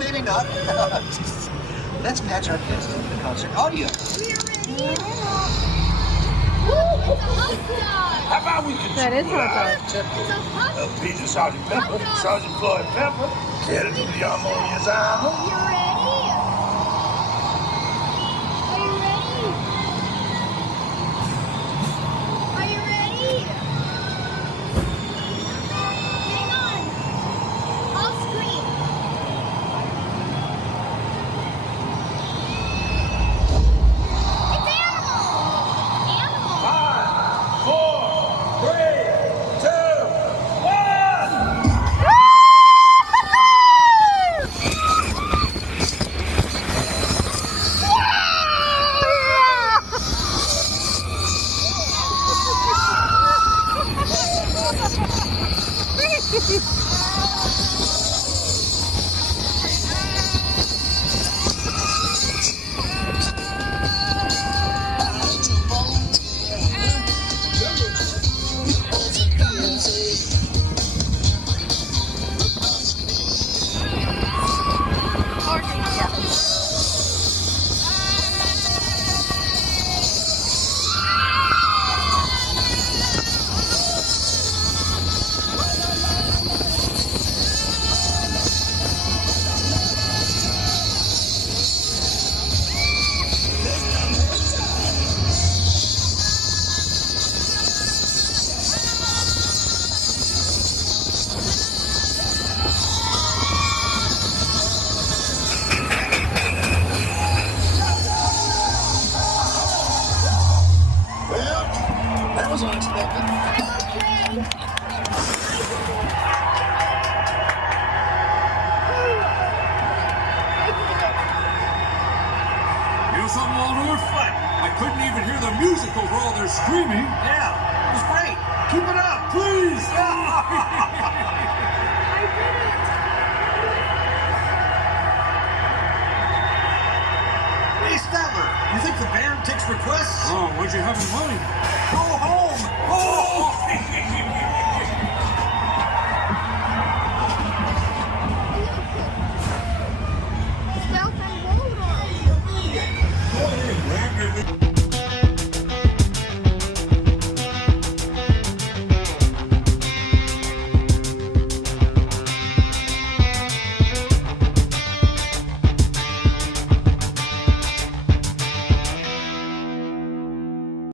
maybe not. Let's match our guests to the concert audio. How about we continue That is hot dog. Peter Sergeant Pepper, Sergeant Floyd Pepper, headed to the harmonious armor. You ready? Are you ready? Hang on. I'll scream. It's animal. Animal. 5, 4, 3, 2, 'Cause you have any money?